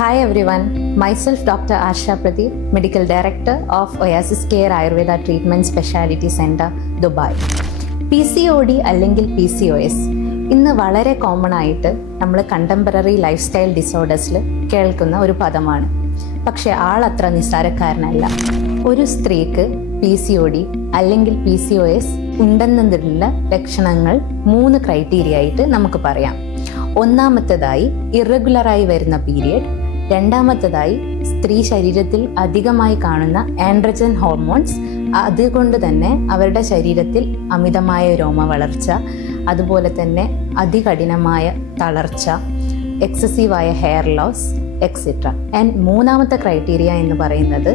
Hi everyone, myself Dr. Asha Pradeep, Medical Director of Oasis Care Ayurveda Treatment Specialty Center, Dubai. PCOD അല്ലെങ്കിൽ PCOS ഇന്ന് വളരെ common ആയിട്ട് നമ്മൾ contemporary life style ഡിസോർഡേഴ്സിൽ കേൾക്കുന്ന ഒരു പദമാണ്. പക്ഷേ ആളത്ര നിസ്സാരക്കാരനല്ല. ഒരു സ്ത്രീക്ക് PCOD അല്ലെങ്കിൽ PCOS ഉണ്ടെന്നതിനുള്ള ലക്ഷണങ്ങൾ 3 ക്രൈറ്റീരിയ ആയിട്ട് നമുക്ക് പറയാം. ഒന്നാമത്തേതായി ഇറഗുലറായി വരുന്ന പീരിയഡ്, രണ്ടാമത്തേതായി സ്ത്രീ ശരീരത്തിൽ അധികമായി കാണുന്ന ആൻഡ്രജൻ ഹോർമോൺസ്, അതുകൊണ്ട് തന്നെ അവരുടെ ശരീരത്തിൽ അമിതമായ രോമ വളർച്ച, അതുപോലെ തന്നെ അതികഠിനമായ തളർച്ച, എക്സസീവായ ഹെയർ ലോസ് എക്സെട്ര. ആൻഡ് മൂന്നാമത്തെ ക്രൈറ്റീരിയ എന്ന് പറയുന്നത്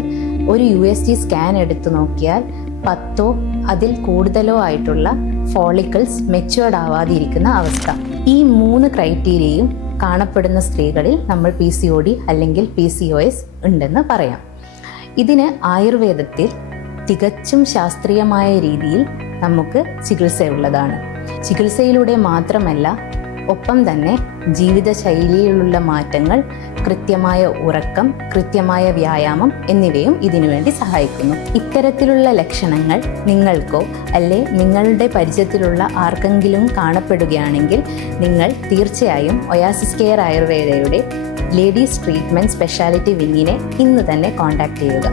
ഒരു USG സ്കാൻ എടുത്തു നോക്കിയാൽ 10 അതിൽ കൂടുതലോ ആയിട്ടുള്ള ഫോളിക്കിൾസ് മെച്യൂർഡ് ആവാതിരിക്കുന്ന അവസ്ഥ. ഈ 3 ക്രൈറ്റീരിയയും കാണപ്പെടുന്ന സ്ത്രീകളിൽ നമ്മൾ PCOD അല്ലെങ്കിൽ PCOS ഉണ്ടെന്ന് പറയാം. ഇതിന് ആയുർവേദത്തിൽ തികച്ചും ശാസ്ത്രീയമായ രീതിയിൽ നമുക്ക് ചികിത്സയുള്ളതാണ്. ചികിത്സയിലൂടെ മാത്രമല്ല, ഒപ്പം തന്നെ ജീവിതശൈലിയിലുള്ള മാറ്റങ്ങൾ, കൃത്യമായ ഉറക്കം, കൃത്യമായ വ്യായാമം എന്നിവയും ഇതിനുവേണ്ടി സഹായിക്കുന്നു. ഇത്തരത്തിലുള്ള ലക്ഷണങ്ങൾ നിങ്ങൾക്കോ അല്ലെ നിങ്ങളുടെ പരിചയത്തിലുള്ള ആർക്കെങ്കിലും കാണപ്പെടുകയാണെങ്കിൽ നിങ്ങൾ തീർച്ചയായും ഒയാസിസ് കെയർ ആയുർവേദയുടെ ലേഡീസ് ട്രീറ്റ്മെൻറ്റ് സ്പെഷ്യാലിറ്റി വിങ്ങിനെ ഇന്ന് തന്നെ കോൺടാക്ട് ചെയ്യുക.